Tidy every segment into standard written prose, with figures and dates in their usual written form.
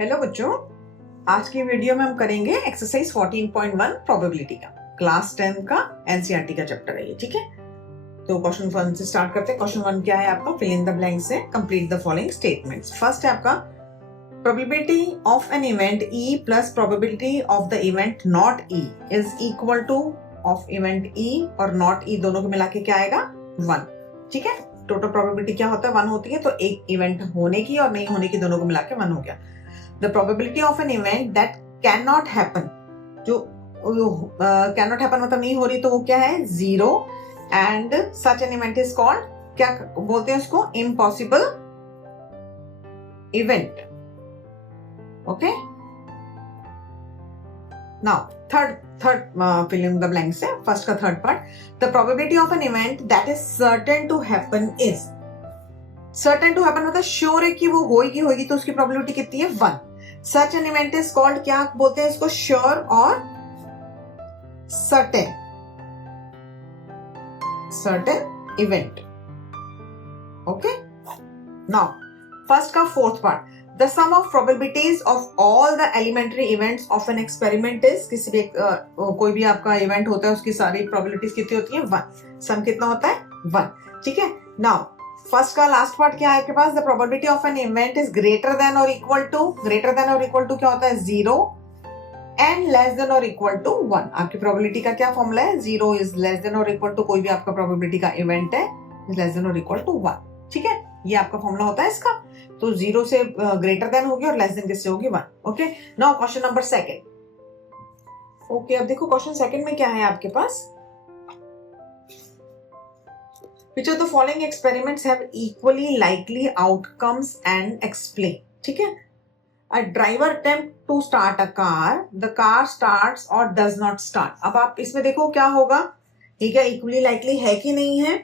Hello बच्चों, आज की वीडियो में हम करेंगे एक्सरसाइज 14.1 प्रोबेबिलिटी का, क्लास 10 का एनसीईआरटी का चैप्टर है ये। ठीक है, तो क्वेश्चन 1 से स्टार्ट करते हैं। क्वेश्चन 1 क्या है आपका? फिल इन द ब्लैंक से complete the following statements. First है आपका probability of an event E plus probability of the event not E is equal two of event E और नॉट ई दोनों को मिला के क्या आएगा? 1। ठीक है, टोटल प्रोबेबिलिटी क्या होता है? 1 होती है, तो एक इवेंट होने की और नहीं होने की दोनों को मिला के 1 हो गया। The probability of an event that cannot happen, जो cannot happen मतलब नहीं हो रही, तो वो क्या है? 0। and such an event is called, क्या बोलते हैं उसको? impossible event. Okay, now third fill in the blank से first का third part, the probability of an event that is certain to happen is, certain to happen मतलब sure है कि वो होगी, तो उसकी probability कितनी है? 1। Such an event is called, क्या बोलते हैं इसको? sure और certain event. Okay, now first का fourth part, the sum of probabilities of all the elementary events of an experiment is, किसी भी कोई भी आपका इवेंट होता है उसकी सारी probabilities कितनी होती है? 1। सम कितना होता है? 1। ठीक है, now फर्स्ट का लास्ट पार्ट क्या है आपके पास? The probability of an event is greater than और इक्वल टू, ग्रेटर देन और इक्वल टू क्या होता है? 0 एंड लेस देन और इक्वल टू 1। आपकी प्रोबेबिलिटी का क्या फॉर्मूला है? 0 इज लेस देन और इक्वल टू, कोई भी आपका प्रोबेबिलिटी का इवेंट है इज लेस देन और इक्वल टू 1। ठीक है, ये आपका फॉर्मूला होता है इसका। तो 0 से ग्रेटर देन होगी और लेस देन किससे होगी? 1। Okay, now question number 2। Okay, अब देखो क्वेश्चन 2 में क्या है आपके पास? Which of the following experiments have equally likely outcomes and explain? ठीक है, a driver attempt to start a car, the car starts or does not start. अब आप इसमें देखो क्या होगा, ये क्या equally likely है कि नहीं है?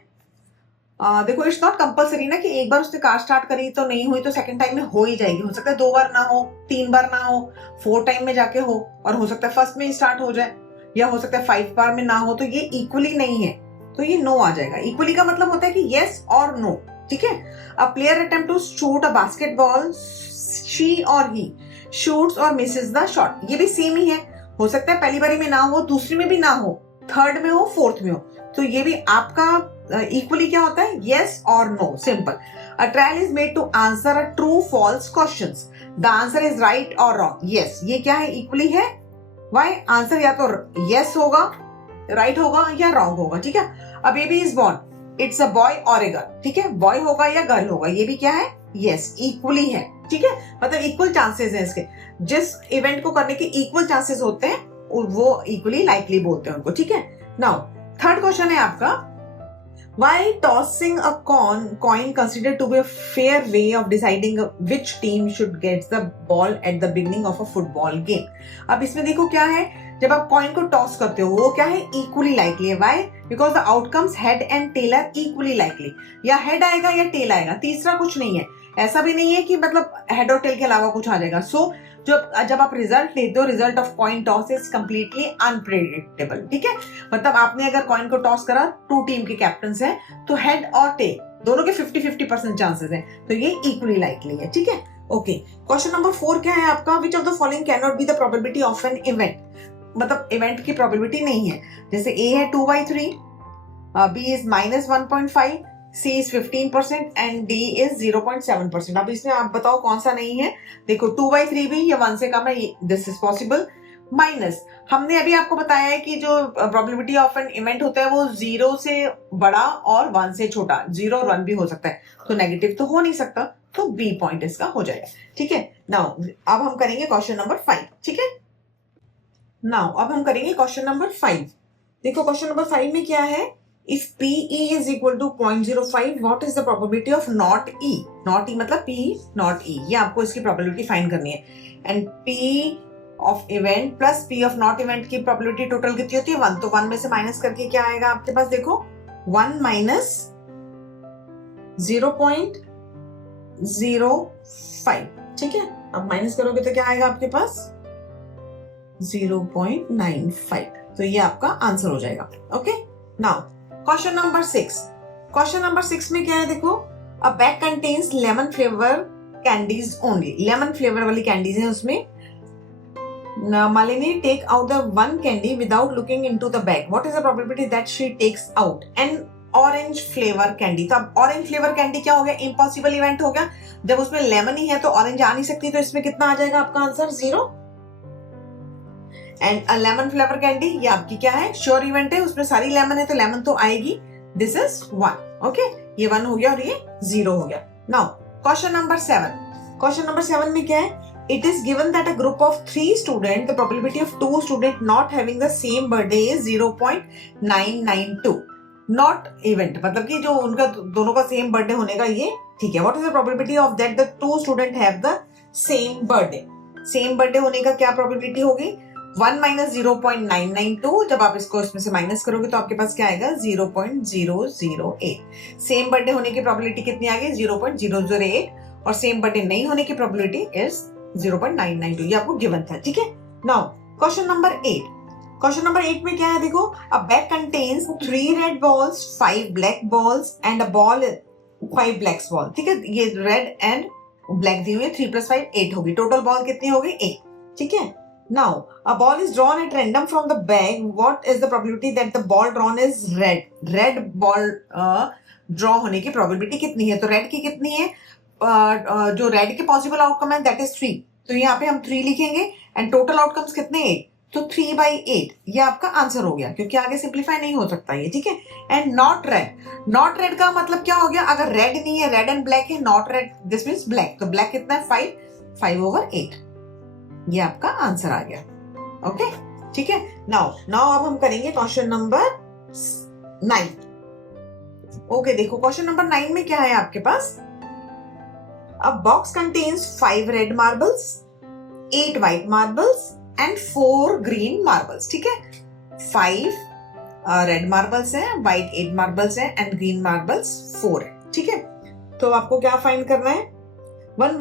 देखो इट्स नॉट कंपल्सरी ना कि एक बार उसने कार स्टार्ट करी तो नहीं हुई तो सेकंड टाइम में हो ही जाएगी। हो सकता है 2 बार ना हो, 3 बार ना हो, 4 टाइम में जाके हो, और हो सकता है फर्स्ट में ही स्टार्ट हो जाए, या हो सकता है 5 बार में ना हो। तो ये इक्वली नहीं है, तो ये नो आ जाएगा। इक्वली का मतलब होता है कि यस और नो। ठीक है, a player attempt to shoot a basketball, she और ही शूट्स और मिसेस द शॉट। ये भी सेम ही है, हो सकता है पहली बारी में ना हो, दूसरी में भी ना हो, थर्ड में हो, फोर्थ में हो, तो ये भी आपका इक्वली क्या होता है? यस और no, simple. A trial is made to answer a true false questions, the answer is right और रॉन्ग। यस, ये क्या है? इक्वली है। व्हाई? आंसर या तो यस होगा, राइट होगा, या रॉन्ग होगा। ठीक है, a baby is born, it's a boy और ए गर्ल। ठीक है, बॉय होगा या गर्ल होगा, ये भी क्या है? यस, इक्वली है। ठीक है, मतलब इक्वल चांसेस हैं इसके, जिस इवेंट को करने के इक्वल चांसेस होते हैं वो इक्वली लाइकली बोलते हैं उनको। ठीक है, नाउ थर्ड क्वेश्चन है आपका, While tossing a coin considered to be a fair way of deciding which team should get the ball at the beginning of a football game. अब इसमें देखो क्या है, जब आप कॉइन को टॉस करते हो वो क्या है? इक्वली लाइकली है। Why? Because the outcomes head and tail are equally likely. या हेड आएगा या टेल आएगा, तीसरा कुछ नहीं है। ऐसा भी नहीं है कि मतलब हेड और टेल के अलावा कुछ आ जाएगा। सो जब आप रिजल्ट लेते हो, result of coin toss is completely unpredictable. ठीक है, मतलब आपने अगर कॉइन को टॉस करा, 2 टीम के कैप्टन्स हैं, तो हेड और टेल दोनों के 50-50% चांसेस हैं, तो ये इक्वली लाइकली है। ठीक है, ओके। क्वेश्चन नंबर 4 क्या है आपका? Which of the following can not be the probability of an event, मतलब इवेंट की प्रोबेबिलिटी नहीं है। जैसे ए है 2/3, B is -1.5, C is 15% and D is 0.7%। अब इसमें आप बताओ कौन सा नहीं है? देखो 2/3 भी ये 1 से कम है, दिस इज पॉसिबल। माइनस, हमने अभी आपको बताया है कि जो प्रोबेबिलिटी ऑफ एन इवेंट होता है वो 0 से बड़ा और 1 से छोटा, 0 और 1 भी हो सकता है, तो नेगेटिव तो हो नहीं सकता, तो B पॉइंट इसका हो जाएगा। ठीक है, नाउ अब हम करेंगे क्वेश्चन नंबर 5। ठीक है, नाउ अब हम करेंगे क्वेश्चन नंबर 5। देखो क्वेश्चन नंबर 5 में क्या है? If PE is equal to 0.05, what is the probability of not E? Not E मतलब P not E, ये आपको इसकी probability फाइंड करनी है। And P of event plus P of not event की probability टोटल कितनी होती है? 1। तो 1 में से माइनस करके क्या आएगा आपके पास? देखो 1 minus 0.05। ठीक है, अब माइनस करोगे तो क्या आएगा आपके पास? 0.95। तो ये आपका आंसर हो जाएगा। Okay, now question number 6। Question number 6 में क्या है? देखो, अ bag contains lemon flavour candies only, lemon flavour वाली कैंडीज है उसमें. Malini take out the one candy without looking into the bag. What is the probability that she takes out an orange flavor candy? तो अब orange flavor candy क्या हो गया? Impossible event हो गया. जब उसमें लेमन ही है तो ऑरेंज आ नहीं सकती, तो इसमें कितना आ जाएगा आपका answer? 0. And lemon flavour candy ये आपकी क्या है? श्योर इवेंट है, उसमें सारी लेमन है तो लेमन तो आएगी. This is 1. ओके, ये 1 हो गया और ये 0 हो गया. Now question number 7. Question number 7 में क्या है? It is given that a group of 3 students, the probability of 2 students not having the same birthday is 0.992. Not event, मतलब कि जो उनका दोनों का सेम बर्थडे होने का ये ठीक है. What is the probability of that the 2 students have the same birthday? Same birthday होने का क्या प्रोबेबिलिटी होगी? 1 minus 0.992. जब आप इसको इसमें से माइनस करोगे तो आपके पास क्या आएगा? 0.008. सेम बर्थडे होने की प्रोबेबिलिटी कितनी आ गई? 0.008. और सेम बर्थडे नहीं होने की प्रोबेबिलिटी इज 0.992. ये आपको गिवन था. ठीक है. Now question number 8. Question number 8 में क्या है? देखो, अ bag contains 3 red balls, 5 black balls and a ball 5 black ball. ठीक है, ये रेड एंड ब्लैक दी हुई है. 3 + 5 8 होगी. टोटल बॉल कितनी होगी? 8. ठीक है. Now a ball is drawn at random from the bag. What is the probability that the ball drawn is red? Red ball draw होने की प्रोबेबिलिटी कितनी है? तो रेड की कितनी है? जो रेड के पॉसिबल आउटकम है दैट इज 3. तो यहाँ पे हम 3 लिखेंगे एंड टोटल आउटकम्स कितने? 8. तो 3/8 ये आपका आंसर हो गया, क्योंकि आगे सिंप्लीफाई नहीं हो सकता ये. ठीक है. And not red. Not red का मतलब क्या हो गया? अगर रेड नहीं है, रेड एंड ब्लैक है, not read this means black. तो ब्लैक कितना है? 5/8. ये आपका आंसर आ गया. ओके. ठीक है. नाउ अब हम करेंगे क्वेश्चन नंबर 9. ओके, देखो क्वेश्चन नंबर 9 में क्या है आपके पास? A box contains 5 red marbles, 8 white marbles and 4 green marbles. ठीक है. 5 रेड मार्बल्स हैं, व्हाइट 8 मार्बल्स हैं एंड ग्रीन मार्बल्स 4 है. ठीक है. तो आपको क्या फाइंड करना है? One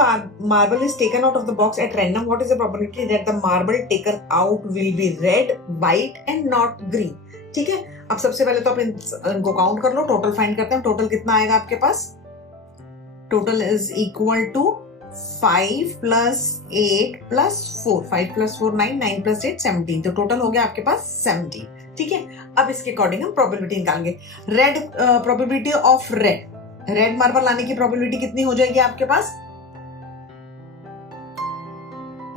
marble is taken out of the box at random. What is the probability that the marble taken out will be red, white and not green? ठीक है. अब सबसे पहले तो आप इनको काउंट कर लो. टोटल फाइंड करते हैं. टोटल कितना आएगा आपके पास? Total is equal to 5 + 8 + 4. 5 + 4 9, 9 + 8 17. तो टोटल हो गया आपके पास 17. ठीक है. अब इसके अकॉर्डिंग हम प्रोबेबिलिटी निकालेंगे. Red probability of red marble लाने की प्रोबेबिलिटी कितनी हो जाएगी आपके पास?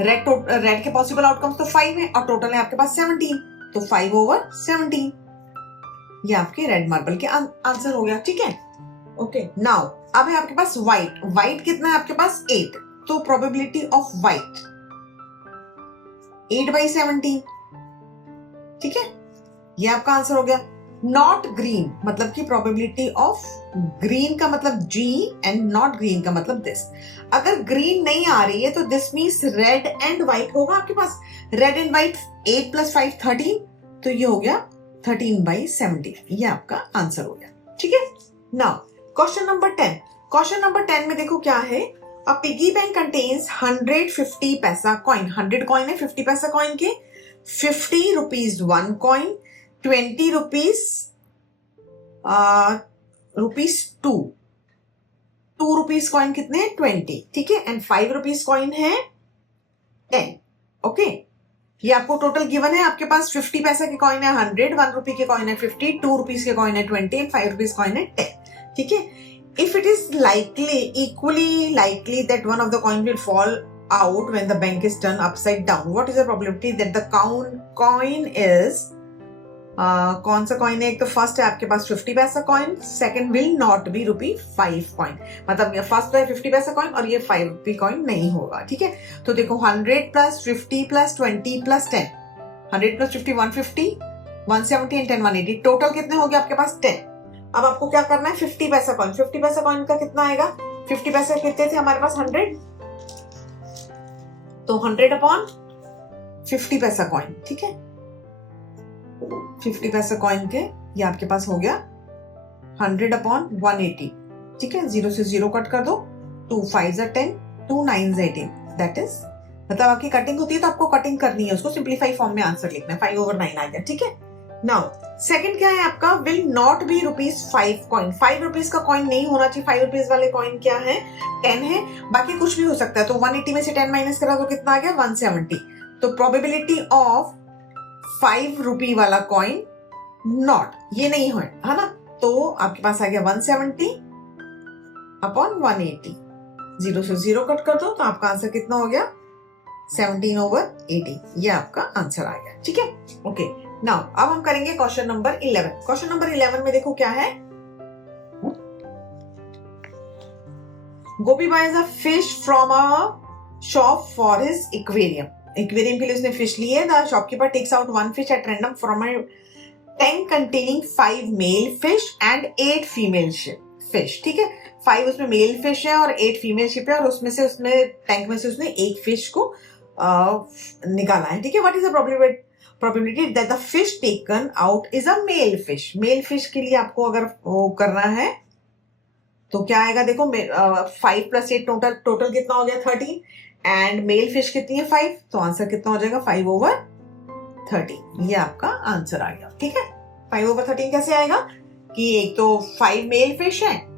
रेड के पॉसिबल आउटकम्स तो 5 है और टोटल है आपके पास 17. तो 5/17 ये आपके रेड मार्बल के आंसर हो गया. ठीक है. ओके. नाउ अब है आपके पास व्हाइट कितना है आपके पास? 8. तो प्रोबेबिलिटी ऑफ व्हाइट 8/17. ठीक है. ये आपका आंसर हो गया. नॉट ग्रीन मतलब की प्रोबेबिलिटी ऑफ ग्रीन का मतलब G एंड नॉट ग्रीन का मतलब दिस. अगर ग्रीन नहीं आ रही है तो this means red and white होगा आपके पास. Red and white 8 + 5 13. तो ये हो गया 13/17. ये आपका आंसर हो गया. ठीक है. Now question number 10. Question number 10 में देखो क्या है? अ पिगी बैंक कंटेन्स 150 पैसा कॉइन. 100 कॉइन है, 50 पैसा कॉइन के. 50 rupees 1 coin, 20 rupees 2. 2 rupees coin कितने हैं? 20. ठीक है. एंड 5 रुपीज कॉइन है 10. ओके. ये आपको टोटल गिवन है. आपके पास 50 पैसा के कॉइन है 100, 1 रुपी के कॉइन है 50, 2 रुपीज के कॉइन है 20 एंड 5 रुपीज कॉइन है 10. ठीक है. If it is equally likely that one of the coin will fall out when the bank is turned upside down, what is the probability that the coin is कौन सा coin है? एक तो first है आपके पास 50 पैसा coin, second will not be ₹5 coin. मतलब first तो है 50 पैसा कॉइन और ये 5 रुपी कॉइन नहीं होगा. ठीक है. तो देखो 100 + 50 + 20 + 10. 100 + 50 150, 170 एंड 10 180. टोटल कितने हो गए आपके पास? 10. अब आपको क्या करना है? 50 पैसा कॉइन. 50 पैसा कॉइन का कितना आएगा? 50 पैसा कितने थे हमारे पास? 100. तो 100/50 पैसा कॉइन. ठीक है. 50 पैसा कॉइन के ये आपके पास हो गया 100/180. ठीक है. 0 से 0 कट कर दो. 2 5 = 10, 2 9 = 18. दैट इज मतलब आपकी कटिंग होती है तो आपको कटिंग करनी है, उसको सिंप्लीफाई फॉर्म में आंसर लिखना है. 5/9 आ गया. ठीक है. नाउ सेकंड क्या है आपका, will not be ₹5 coin. 5 rupees का कॉइन नहीं होना चाहिए। 5 रुपीज वाले कॉइन क्या है, 10 है, बाकी कुछ भी हो सकता है। तो 180 में से 10 माइनस करा तो कितना आ गया, 170। तो प्रोबेबिलिटी ऑफ 5 रुपी वाला कॉइन नॉट, ये नहीं है ना। तो आपके पास आ गया 170 अपॉन 180। 0 से 0 कट कर दो तो आपका आंसर कितना हो गया, 17/80। ये आपका आंसर आ गया। ठीक है, ओके। नाउ अब हम करेंगे क्वेश्चन नंबर 11। क्वेश्चन नंबर 11 में देखो क्या है, Gopi buys a fish from a shop for his aquarium. Aquarium के लिए उसने फिश ली है। The shopkeeper takes out 1 fish at random from a tank containing 5 male fish and 8 female fish. ठीक है, 5 उसमें मेल फिश है और 8 फीमेल शिप है, और उसमें से उसने टैंक में से उसने एक फिश को निकाला है। ठीक है, what is the probability that the fish taken out is a male fish. Male fish के लिए आपको अगर वो करना है तो क्या आएगा, देखो 5 + 8 टोटल कितना हो गया, 13, एंड मेल फिश कितनी है, 5। तो आंसर कितना हो जाएगा, 5/13। ये आपका आंसर आ गया। ठीक है, 5/13 कैसे आएगा कि एक तो 5 मेल फिश है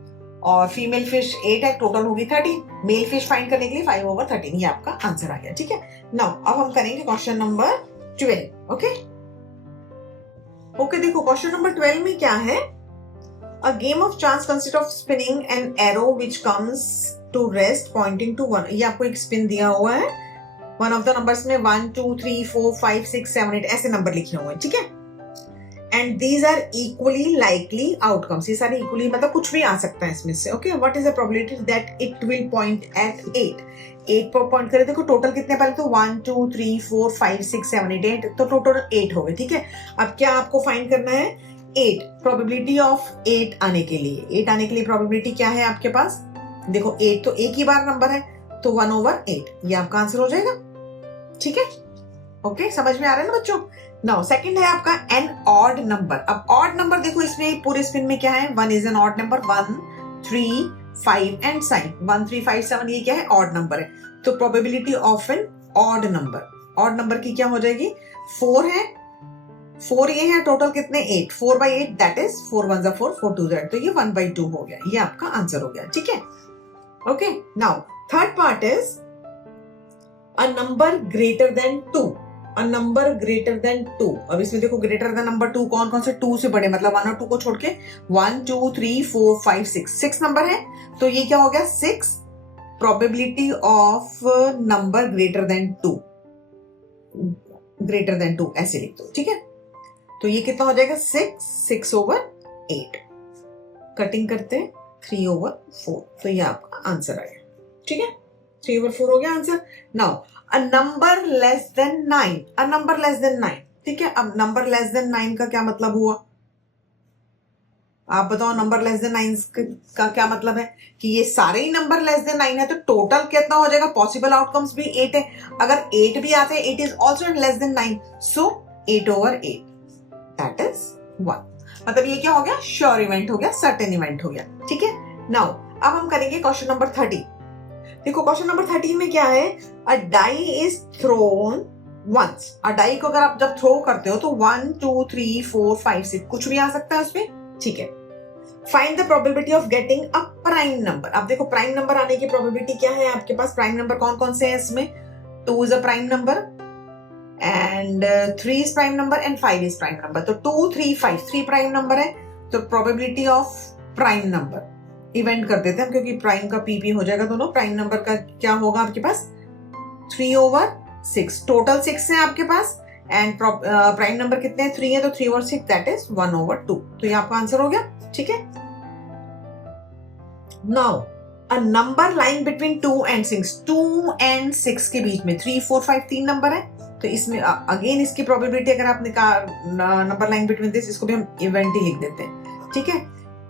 और फीमेल फिश 8 है, टोटल होगी 13। मेल फिश फाइंड करने के लिए 5/13, ये आपका आंसर आ गया। ठीक है, नाउ अब हम करेंगे क्वेश्चन नंबर 12। ओके, देखो क्वेश्चन नंबर 12 में क्या है, a game of chance consist of spinning an arrow which comes to rest pointing to 1। ये आपको एक स्पिन दिया हुआ है, वन ऑफ द नंबर्स में 1 2 3 4 5 6 7 8 ऐसे नंबर लिखे हुए हैं। ठीक है, and these are equally likely outcomes. ये सारे इक्वली मतलब कुछ भी आ सकता है इसमें से। Okay, what is the probability that it will point at 8 पर पॉइंट करे। देखो टोटल कितने, पहले तो 1 2 3 4 5 6 7 8 तो टोटल 8 हो गए। ठीक है, अब क्या आपको फाइंड करना है, 8 प्रोबेबिलिटी ऑफ 8 आने के लिए। 8 आने के लिए प्रोबेबिलिटी क्या है आपके पास, देखो 8 तो एक ही बार नंबर है, तो 1/8 ये आपका आंसर हो जाएगा। ठीक है, ओके, समझ में आ रहा है ना बच्चों। नाउ सेकंड है आपका एन ऑड नंबर। अब ऑड नंबर देखो इसमें पूरे स्पिन में क्या है, 1 is an odd number, 1 3 5 and sign 1 3 5 7 ये क्या है, ऑड नंबर है। तो probability of an odd number, odd number की क्या हो जाएगी, 4 है, 4 ये है, टोटल कितने 8, 4/8 दैट इज 4 1 4 4 2 तो ये 1/2 हो गया। ये आपका आंसर हो गया। ठीक है, okay. Now third part is a number greater than 2। A number greater than 2। अब इसमें देखो ग्रेटर देन नंबर 2 कौन कौन से, 2 से बड़े मतलब 1 और 2 को छोड़ के 1 2 3 4 5 6 नंबर है। तो ये क्या हो गया, 6 probability of number greater than 2, greater than 2 ऐसे लिख दो। ठीक है, तो ये कितना हो जाएगा, 6/8। कटिंग करते हैं 3/4, तो ये आपका आंसर आएगा। ठीक है, 3/4 हो गया answer. Now a number less than 9, a number less than 9। ठीक है, अब नंबर लेस देन 9 का क्या मतलब हुआ, आप बताओ। नंबर लेस देन 9 का क्या मतलब है कि ये सारे ही नंबर लेस देन 9 है, तो टोटल कितना हो जाएगा, पॉसिबल आउटकम्स भी 8 है। अगर 8 भी आते हैं, 8 is also less than 9, so 8/8 that is 1। मतलब ये क्या हो गया, श्योर इवेंट हो गया, सर्टेन इवेंट हो गया। ठीक है, नाउ अब हम करेंगे क्वेश्चन नंबर 13। देखो क्वेश्चन नंबर 13 में क्या है, a die is thrown once. A die को अगर आप जब थ्रो करते हो तो 1 2 3 4 5 6 कुछ भी आ सकता है उसमें। ठीक है, find the probability of getting a prime number. अब देखो प्राइम नंबर आने की प्रोबेबिलिटी क्या है आपके पास, प्राइम नंबर कौन कौन से हैं इसमें, 2 is a prime number and 3 is prime number and 5 is prime number. तो 2 3 5 3 प्राइम नंबर है, तो probability of prime number event कर देते हैं क्योंकि प्राइम का पीपी हो जाएगा दोनों। प्राइम नंबर का क्या होगा आपके पास, 3/6, टोटल 6 है आपके पास, एंड प्राइम नंबर कितने हैं, 3 है, तो 3/6 दैट इज 1/2। तो ये आपका आंसर हो गया। ठीक है, now a number lying between 2 and 6, 2 and 6 के बीच में 3 4 5 3 नंबर है, तो इसमें अगेन इसकी प्रोबेबिलिटी अगर आप नंबर लाइंग बिटवीन दिस, इसको भी हम इवेंट ही लिख देते हैं। ठीक है,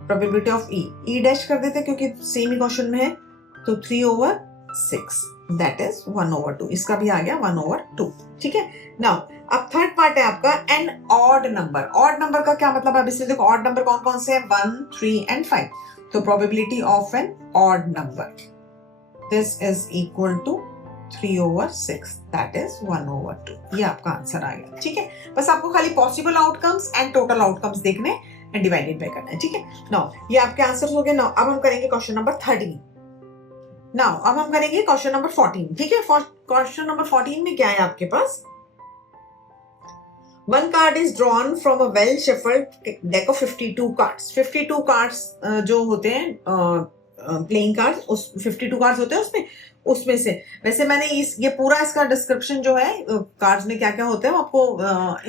प्रोबेबिलिटी ऑफ ई डैश कर देते हैं क्योंकि सेम ही क्वेश्चन में है, तो 3/6 दैट इज 1/2। इसका भी आ गया 1/2। ठीक है, नाउ अब थर्ड पार्ट है आपका an odd number. Odd number का क्या मतलब है, अब इसमें देखो ऑड नंबर कौन कौन से हैं, 1 3 and 5। तो probability of an odd number, this is equal to 3/6, that is 1/2। ये आपका आंसर आ गया। ठीक है, बस आपको खाली possible outcomes and total outcomes देखने एंड डिवाइडेड बाय करना है। ठीक है, नाउ ये आपके आंसर्स हो गए। नाउ अब हम करेंगे क्वेश्चन नंबर 13। नाउ अब हम करेंगे क्वेश्चन नंबर 14। ठीक है, क्वेश्चन नंबर 14 में क्या है आपके पास? One card is drawn from a well shuffled deck of 52 cards. 52 cards जो होते हैं प्लेइंग कार्ड्स, उस 52 कार्ड्स होते हैं उसमें से वैसे मैंने ये पूरा इसका डिस्क्रिप्शन जो है कार्ड्स में क्या क्या होते हैं आपको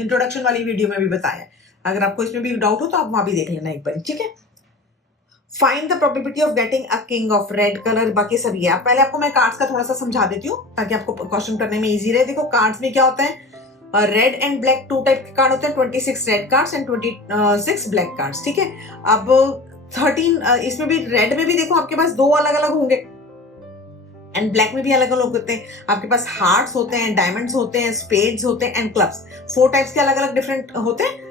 इंट्रोडक्शन वाली वीडियो में भी बताया है। अगर आपको इसमें भी डाउट हो तो आप वहां भी देख लेना एक बार। ठीक है, find the probability of getting a king of red colour. बाकी सब ये पहले आपको मैं कार्ड्स का थोड़ा सा समझा देती हूँ ताकि आपको क्वेश्चन करने में इजी रहे। देखो कार्ड्स में क्या होता है, रेड एंड ब्लैक 2 टाइप के कार्ड होते हैं, 26 red cards and 26 black cards. ठीक है, अब 13 इसमें भी रेड में भी देखो आपके पास 2 अलग अलग होंगे एंड ब्लैक में भी अलग अलग होते हैं। आपके पास हार्ट्स होते हैं, डायमंड्स होते हैं, स्पेड्स होते हैं एंड क्लब्स। 4 टाइप्स के अलग अलग डिफरेंट होते हैं।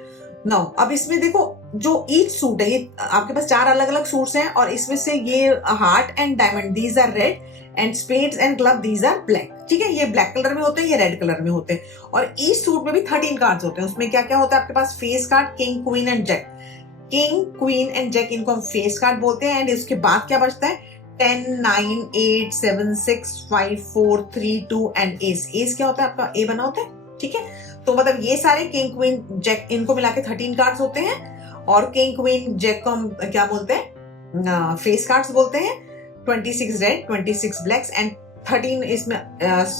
नाउ अब इसमें देखो जो ईच सूट है, ये आपके पास 4 अलग अलग सूट्स हैं और इसमें से ये heart and diamond these are red and spades and club these are black. ठीक है, ये ब्लैक कलर में होते हैं, ये रेड कलर में होते हैं और ईच सूट में भी 13 कार्ड्स होते हैं। उसमें क्या क्या होता है आपके पास? Face card, king, queen and jack. King, queen and jack इनको हम फेस कार्ड बोलते हैं एंड इसके बाद क्या बचता है? 10, 9, 8, 7, 6, 5, 4, 3, 2 एंड एस। एस क्या होता है आपका? ए बना होता है। ठीक है, तो मतलब ये सारे किंग, क्वीन, जैक इनको मिला के 13 कार्ड्स होते हैं और किंग, क्वीन, जैक को हम क्या बोलते हैं? फेस कार्ड्स बोलते हैं। 26 रेड, 26 ब्लैक्स एंड 13 इसमें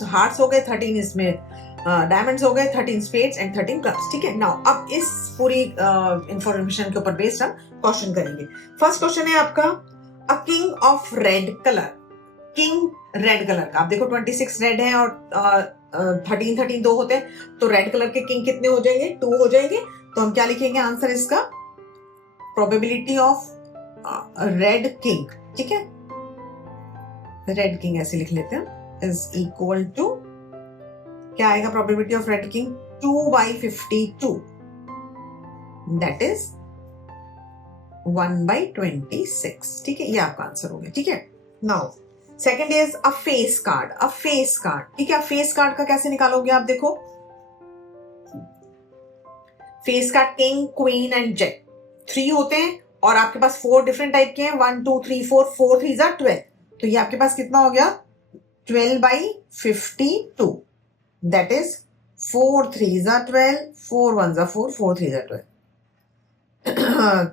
हार्ट्स हो गए, 13 इसमें डायमंड्स हो गए, 13 स्पेड्स एंड 13 क्लब्स। ठीक है, नाउ अब इस पूरी इंफॉर्मेशन के ऊपर बेस्ड हम क्वेश्चन करेंगे। फर्स्ट क्वेश्चन है आपका, a king of red colour. King red colour का, आप देखो 26 रेड है और 13 2 होते हैं, तो रेड कलर के किंग कितने हो जाएंगे? 2 हो जाएंगे। तो हम क्या लिखेंगे आंसर इसका? Probability of red king. ठीक है, रेड किंग ऐसे लिख लेते हैं, इज इक्वल टू क्या आएगा? Probability of red king 2/52, that is 1/26। ठीक है, ये आपका आंसर हो गया। ठीक है, now second is a face card. A face card, ठीक है, फेस कार्ड का कैसे निकालोगे आप? देखो face card king, queen and jack 3 होते हैं और आपके पास 4 डिफरेंट टाइप के हैं, 1 2 3 4, 4 3 12। तो ये आपके पास कितना हो गया? 12/52, दैट इज 4 3 12, 4 1 4, 4 3 12,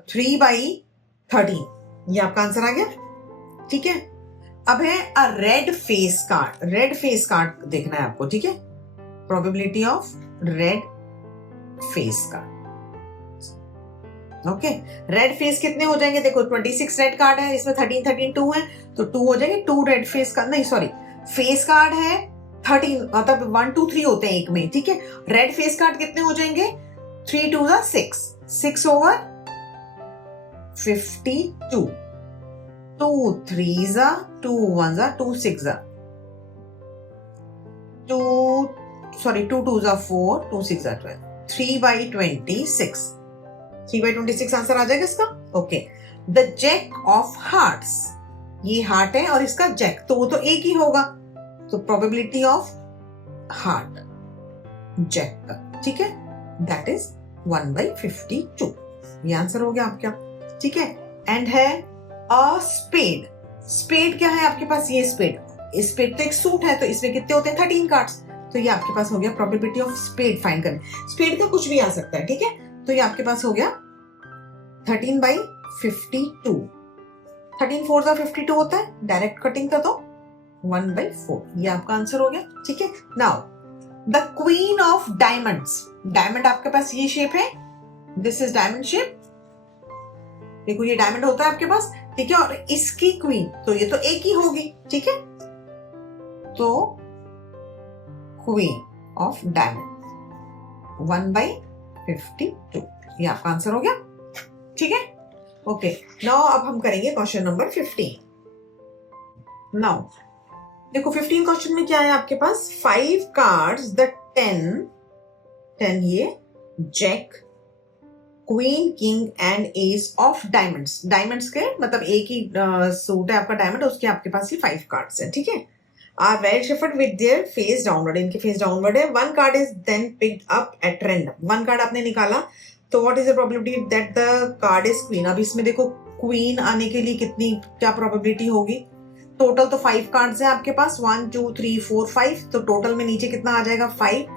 3/13। ये आपका आंसर आ गया। ठीक है, अब है a red face card. Red face card देखना है आपको। ठीक है, probability of red face card. Okay, red face कितने हो जाएंगे? देखो 26 रेड कार्ड है, इसमें 13 13 2 है, तो 2 हो जाएंगे। 2 रेड फेस कार्ड, नहीं सॉरी, फेस कार्ड है 13, मतलब 1 2 3 होते हैं एक में। ठीक है, रेड फेस कार्ड कितने हो जाएंगे? 3 2 6, 6/52, 2 3 2 1 2 6 2 सॉरी 2 2 4, 2 6 12, 3/26। 3/26 आंसर आ जाएगा इसका। Okay, the jack of hearts, ये हार्ट है और इसका जैक, तो वो तो एक ही होगा, तो प्रोबेबिलिटी ऑफ हार्ट जैक का, ठीक है, दैट इज 1/52। ये आंसर हो गया आपका। ठीक है, एंड है अ स्पेड। स्पेड क्या है आपके पास? ये स्पेड तो एक सूट है, तो इसमें कितने होते हैं? 13 कार्ड्स, तो ये आपके पास हो गया प्रोबेबिलिटी ऑफ स्पेड फाइंड करने। स्पेड का कुछ भी आ सकता है। ठीक है, तो ये आपके पास हो गया 13/52। 13 4 52 होता है, डायरेक्ट कटिंग का तो 1/4। ये आपका आंसर हो गया। ठीक है, now the queen of diamonds. Diamond आपके पास ये शेप है, दिस इज डायमंड शेप। देखो ये डायमंड होता है आपके पास, ठीक है, और इसकी क्वीन, तो ये तो एक ही होगी। ठीक है, तो क्वीन ऑफ डायमंड 1/52, ये आपका आंसर हो गया। ठीक है, ओके, नाउ अब हम करेंगे क्वेश्चन नंबर 15। नाउ देखो 15 क्वेश्चन में क्या है आपके पास? 5 कार्ड्स, द 10 ये jack, queen, king and ace of diamonds. Diamonds के मतलब एक ही सूट है आपका डायमंड, उसके आपके पास ये 5 कार्ड्स है। ठीक है, are well shifted with their face downward, इनके फेस डाउनवर्ड है. One card is then picked up at random, one card आपने निकाला तो what is the probability that the card is queen. अब इसमें देखो क्वीन आने के लिए कितनी क्या प्रोबेबिलिटी होगी. टोटल तो 5 कार्ड्स हैं आपके पास, 1 2 3 4 5, तो टोटल में नीचे कितना आ जाएगा 5.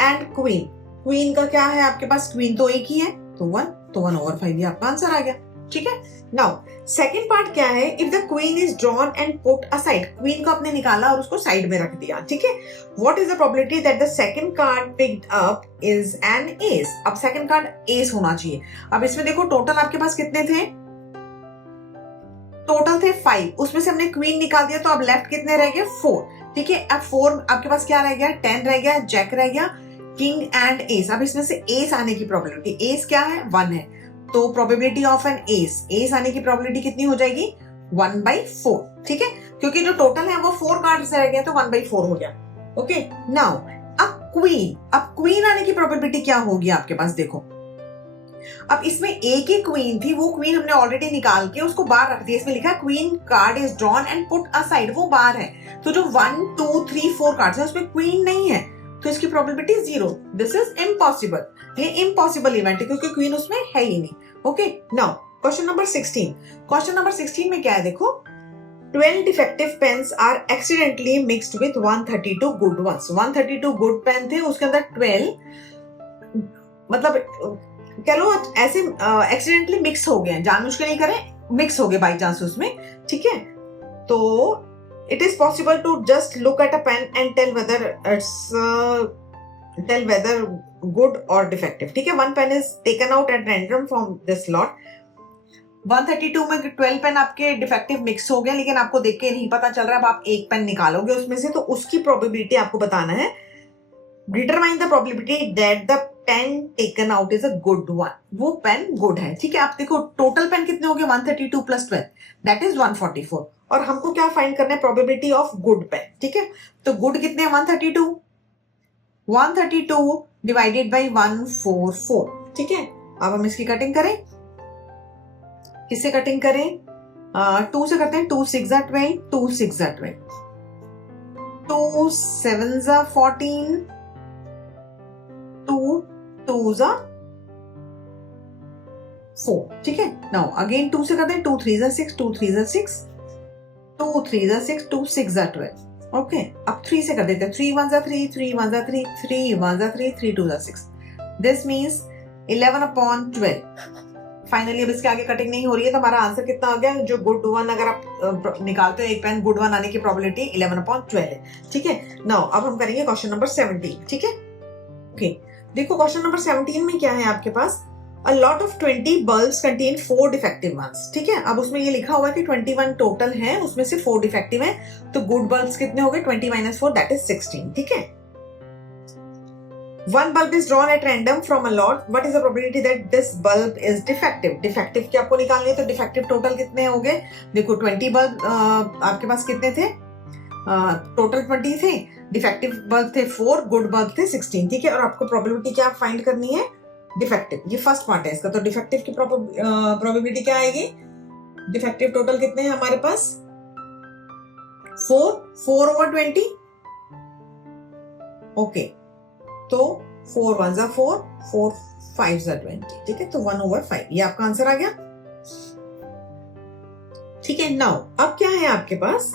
एंड क्वीन, क्वीन का क्या है आपके पास, क्वीन तो एक ही है तो 1, तो 1/5 ये आपका आंसर आ गया. ठीक है. नाउ सेकंड पार्ट क्या है, if the queen is drawn and put aside, queen को आपने निकाला और उसको साइड में रख दिया. ठीक है. What is the probability that the second card picked up is an S. अब सेकंड कार्ड एस होना चाहिए. अब इसमें देखो टोटल आपके पास कितने थे, टोटल थे 5, उसमें से हमने क्वीन निकाल दिया तो अब लेफ्ट कितने रह गए 4. ठीक है. अब 4 आपके पास क्या रह गया, 10 रह गया, जैक रह गया, किंग एंड एस. अब इसमें से एस आने की प्रोबेबिलिटी, एस क्या है 1 है, तो probability of an ace, ace आने की प्रोबेबिलिटी कितनी हो जाएगी 1/4. ठीक है. क्योंकि जो टोटल है वो 4 कार्ड से रह गया तो 1/4 हो गया. ओके. नाउ अब क्वीन आने की प्रोबेबिलिटी क्या होगी आपके पास, देखो अब इसमें एक ही क्वीन थी, वो क्वीन हमने ऑलरेडी निकाल के उसको बाहर रख दिया. इसमें लिखा है queen card is drawn and put aside, वो बाहर है. तो जो 1 2 3 4 कार्ड्स है उसमें क्वीन नहीं है तो इसकी प्रोबेबिलिटी 0. दिस इज इम्पॉसिबल, ये इम्पॉसिबल इवेंट है क्योंकि क्वीन उसमें है ही नहीं. Okay. Now question number 16. Question number 16 में क्या है, देखो 12 defective pens are accidentally mixed with 132 good ones. 132 good pen थे, उसके अंदर 12 मतलब कह लो ऐसे एक्सीडेंटली मिक्स हो गए, जानबूझ के नहीं करें, मिक्स हो गए बाई चांस उसमें. ठीक है. तो it is possible to just look at a pen and tell whether good और डिफेक्टिव. ठीक है. One pen is taken out at random from this lot. 132 में 12 पेन आपके डिफेक्टिव मिक्स हो गए, लेकिन आपको देख के नहीं पता चल रहा है. अब आप एक पेन निकालोगे उसमें से तो उसकी प्रोबेबिलिटी आपको बताना है. Determine the probability that the pen taken out is a good one, वो पेन गुड है. ठीक है. आप देखो टोटल पेन कितने हो गए 132 प्लस 12 दैट इज 144. और हमको क्या फाइंड करना है, प्रोबेबिलिटी ऑफ गुड पेन. ठीक है. तो गुड कितने 132 डिवाइडेड बाई 144. ठीक है. अब हम इसकी कटिंग करें, किससे कटिंग करें, 2 से करते हैं. 2 6 12, 2 6 12, 2 7 14, 2 2 4. ठीक है. नाउ अगेन 2 से करते हैं. 2 3 6, 2 3 6, 2 3 6, 2 6 12. ओके. अब 3 से कर देते हैं. 3 1 3, 3 1 3, 3 1 3, 3 2 6. This means 11/12. फाइनली अब इसके आगे कटिंग नहीं हो रही है तो हमारा आंसर कितना आ गया, जो गुड वन अगर आप निकालते हो एक पेन गुड वन आने की प्रोबेबिलिटी 11/12 है. ठीक है. नाउ अब हम करेंगे क्वेश्चन नंबर 17. ठीक है. ओके. देखो क्वेश्चन नंबर 17 में क्या है आपके पास, a lot of 20 bulbs contain 4 defective ones. ठीक है. अब उसमें ये लिखा हुआ है कि 21 टोटल है, उसमें से 4 डिफेक्टिव है, तो गुड बल्ब्स कितने हो गए 20 - 4 दैट इज 16. ठीक है. One bulb is drawn at random from a lot. What is the probability that this bulb is defective? Defective की आपको निकालनी है तो defective टोटल कितने हो गए, देखो 20 बल्ब आपके पास कितने थे, टोटल 20 थे, डिफेक्टिव बल्ब थे 4, गुड बल्ब थे 16. ठीक है. और आपको प्रोबेबिलिटी क्या फाइंड करनी है, डिफेक्टिव. ये फर्स्ट पार्ट है इसका. तो डिफेक्टिव की प्रोबेबिलिटी क्या आएगी, डिफेक्टिव टोटल कितने हैं हमारे पास 4/20. ओके. तो 4 1 4, 4 5 20. ठीक है. तो 1/5 ये आपका आंसर आ गया. ठीक है. नाउ अब क्या है आपके पास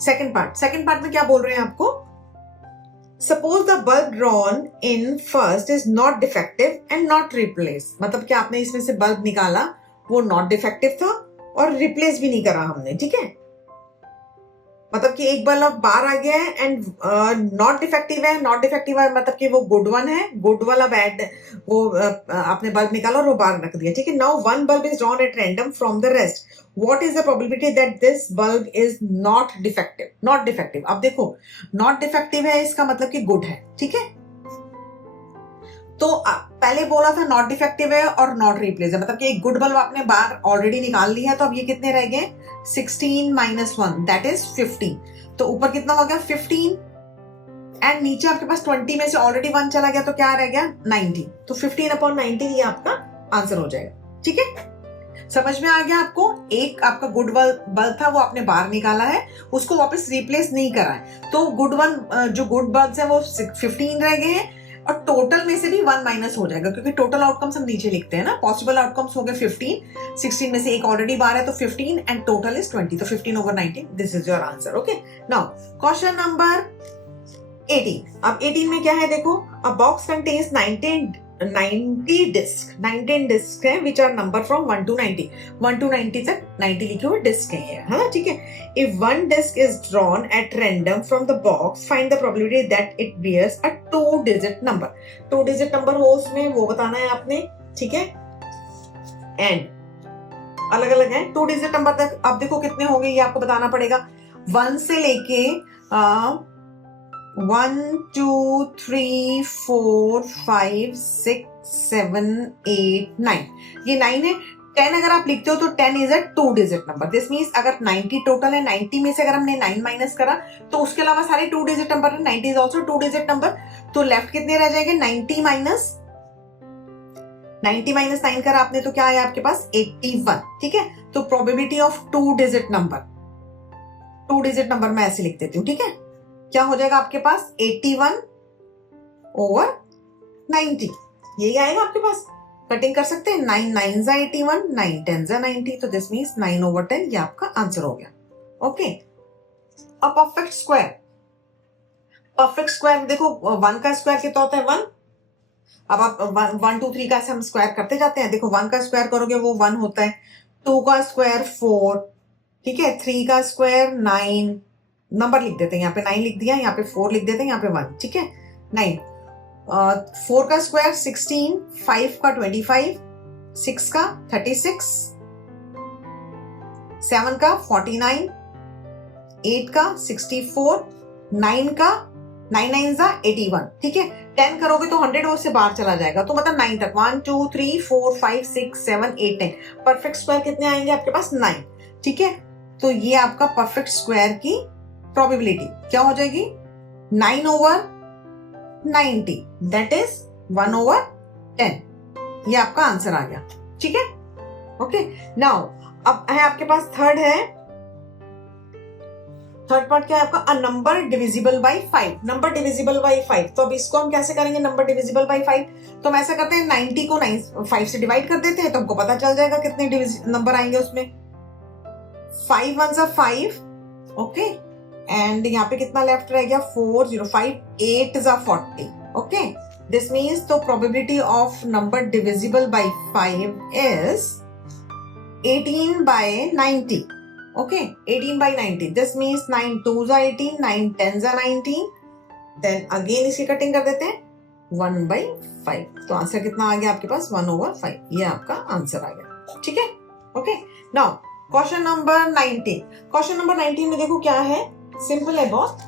सेकंड पार्ट में क्या बोल रहे हैं आपको, suppose the bulb drawn in first is not defective and not replace. मतलब कि आपने इसमें से बल्ब निकाला, वो नॉट डिफेक्टिव था और रिप्लेस भी नहीं करा हमने. ठीक है. मतलब कि एक बल्ब बाहर आ गया है एंड नॉट डिफेक्टिव है. नॉट डिफेक्टिव है मतलब कि वो गुड वन है, गुड वाला बैड, वो आपने बल्ब निकाला और वो बाहर रख दिया. ठीक है. Now one bulb is drawn at random from the rest. What is the probability that this bulb is not defective. अब देखो नॉट डिफेक्टिव है इसका मतलब कि गुड है. ठीक है. तो पहले बोला था नॉट डिफेक्टिव है और नॉट रिप्लेस है, मतलब कि एक गुड बल्ब आपने बाहर ऑलरेडी निकाल लिया है. तो अब ये कितने रह गए 16 - 1 दैट इज 15. तो ऊपर कितना हो गया 15 एंड नीचे आपके पास 20 में से ऑलरेडी 1 चला गया तो क्या रह गया 19. तो 15/19 ये आपका आंसर हो जाएगा. ठीक है. समझ में आ गया आपको? एक आपका गुड बल्ब था वो आपने बाहर निकाला है, उसको वापस रिप्लेस नहीं करा है, तो जो गुड बल्ब्स हैं वो 15 रह गए हैं, और टोटल में से भी 1 माइनस हो जाएगा, क्योंकि टोटल आउटकम्स हम नीचे लिखते हैं ना। पॉसिबल आउटकम्स हो गए 15, 16 में से एक ऑलरेडी बाहर है तो 15 एंड टोटल इज 20, तो 15/19, this is your answer. Okay, now question number 18। अब 18 में क्या है देखो, अ बॉक्स कंटेन्स 90 डिस्क है which are number from 1 to 90, 1 to 90 तक 90 लिखे हुए डिस्क है, है ना, ठीक है। If one disc is drawn at random from the box, find the probability that it bears a 2-digit number. 2-digit number हो उसमें वो बताना है आपने, ठीक है। एंड अलग अलग है 2-digit नंबर तक। अब देखो कितने हो गए ये आपको बताना पड़ेगा। 1 से लेके 1 2 3 4 5 6 7 8 9, ये 9 है। 10 अगर आप लिखते हो तो 10 is a 2-digit number. This means अगर 90 टोटल है, 90 में से अगर हमने 9 माइनस करा तो उसके अलावा सारे 2-digit नंबर है। 90 इज ऑल्सो 2-digit नंबर। तो लेफ्ट कितने रह जाएंगे? 90 माइनस 9 करा आपने तो क्या आया आपके पास? 81, ठीक है। तो प्रोबेबिलिटी ऑफ 2-digit नंबर मैं ऐसे लिख देती हूँ, ठीक है। क्या हो जाएगा आपके पास? 81/90, यही आएगा आपके पास। कटिंग कर सकते हैं, 9 9 81, 9 10 90, तो दिस मीन्स 9/10 ये आपका आंसर हो गया। ओके, अब परफेक्ट स्क्वायर देखो, 1 का स्क्वायर कितना होता है? 1। अब आप 1 2 3 का हम स्क्वायर करते जाते हैं। देखो 1 का स्क्वायर करोगे वो 1 होता है, 2 का स्क्वायर 4, ठीक है, 3 का स्क्वायर 9, नंबर लिख देते हैं, यहाँ पे 9 लिख दिया, यहाँ पे 4 लिख देते हैं, यहाँ पे 1, ठीक है, 9। 4 का स्क्वायर 16, 5 का 25, 6 का 36, 7 का 49, 8 का 64, 9 का 9 9 81, ठीक है। 10 करोगे तो 100 से बाहर चला जाएगा, तो मतलब 9 तक 1 2 3 4 5 6 7 8 9, परफेक्ट स्क्वायर कितने आएंगे आपके पास? 9, ठीक है। तो ये आपका परफेक्ट स्क्वायर की प्रोबेबिलिटी क्या हो जाएगी? 9/90, दैट इज 1/10, ये आपका आंसर आ गया, ठीक है। ओके, नाउ अब है आपके पास थर्ड पार्ट क्या है आपका? A number divisible by 5, number divisible by 5। तो अब इसको हम कैसे करेंगे नंबर डिविजिबल बाय 5? तो हम ऐसा करते हैं, 90 को 5 से डिवाइड कर देते हैं, तो हमको पता चल जाएगा कितने नंबर आएंगे उसमें। 5 1 5, ओके, एंड यहाँ पे कितना लेफ्ट रह गया? 4 0 5, 8 40, ओके। दिस मीन्स तो probability of number divisible by 5 is 18/90, okay, 18/90. This means 9 2s are 18, 9 10s are 19. Then again इसकी कटिंग कर देते हैं, 1/5। तो आंसर कितना आ गया आपके पास? 1/5, ये आपका आंसर आ गया, ठीक है। Okay, now question number 19। Question number 19 में देखो क्या है, सिंपल है बहुत।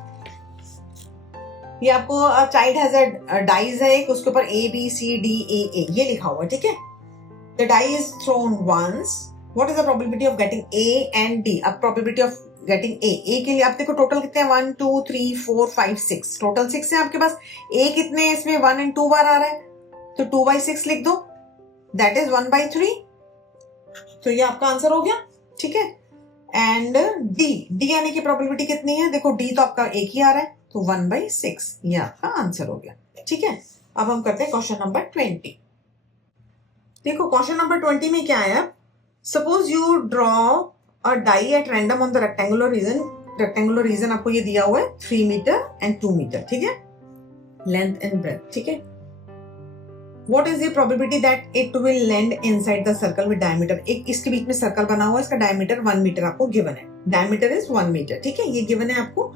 ये आपको चाइल्ड हैज अ डाइज है एक, उसके ऊपर ABCDEA ये लिखा हुआ है, ठीक है। The die is thrown once. What is the probability of getting A and D? अब probability of getting A के लिए आप देखो टोटल कितने हैं? 1 2 3 4 5 6, टोटल 6 है आपके पास। A कितने हैं इसमें? 1 and 2 बार आ रहा है, तो 2/6 लिख दो, दैट इज 1/3। तो ये आपका आंसर हो गया, ठीक है। एंड D आने की प्रोबेबिलिटी कितनी है? देखो D तो आपका एक ही आ रहा है, तो 1/6 ये आपका आंसर हो गया, ठीक है। अब हम करते हैं क्वेश्चन नंबर 20। देखो क्वेश्चन नंबर 20 में क्या है, suppose you draw a die at random on the rectangular region आपको ये दिया हुआ है 3 मीटर एंड 2 मीटर, ठीक है, लेंथ एंड ब्रेथ, ठीक है। What is the probability that it will land inside the circle with diameter? एक इसके बीच में सर्कल बना हुआ है, इसका डायमीटर 1 मीटर आपको गिवन है, डायमीटर इज 1 मीटर, ठीक है, ये गिवन है आपको।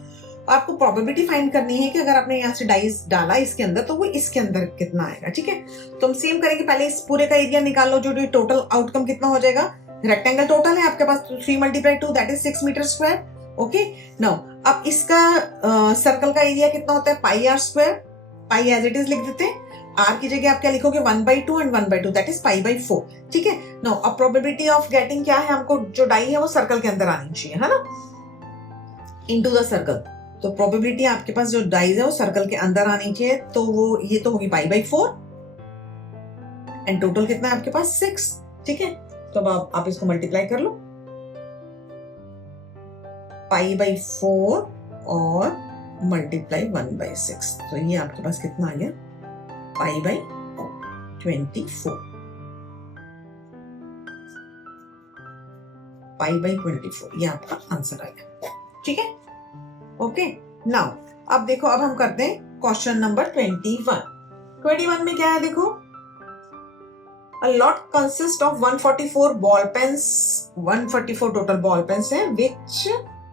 आपको प्रोबेबिलिटी फाइंड करनी है कि अगर आपने यहाँ से डाइस डाला इसके अंदर तो वो इसके अंदर कितना आएगा, ठीक है। तो हम सेम करेंगे, पहले इस पूरे का एरिया निकाल लो, जो टोटल आउटकम कितना हो जाएगा। रेक्टेंगल टोटल है आपके पास 3 × 2 that is 6 metre square, okay. Now अब इसका सर्कल का एरिया कितना होता है? πr², pi as it is लिख देते हैं, r की जगह आप क्या लिखोगे? 1/2 एंड 1/2 दैट इज π/4, ठीक है। नाउ अब प्रोबेबिलिटी ऑफ गेटिंग क्या है, हमको जो डाई है वो सर्कल के अंदर आनी चाहिए, है ना, इनटू द सर्कल। तो प्रोबेबिलिटी आपके पास जो डाइज है वो सर्कल के अंदर आनी चाहिए, तो वो ये तो होगी π/4 एंड टोटल कितना है आपके पास? 6, ठीक है। तो अब आप इसको मल्टीप्लाई कर लो, π/4 और मल्टीप्लाई 1/6, तो ये आपके पास कितना आ गया, π/24, π/24, ये आपका आंसर आ गया। ठीक है, ओके। नाउ अब देखो, अब हम करते हैं क्वेश्चन नंबर 21 में क्या है देखो, A lot consists of 144 ball pens, 144 total ball pens है,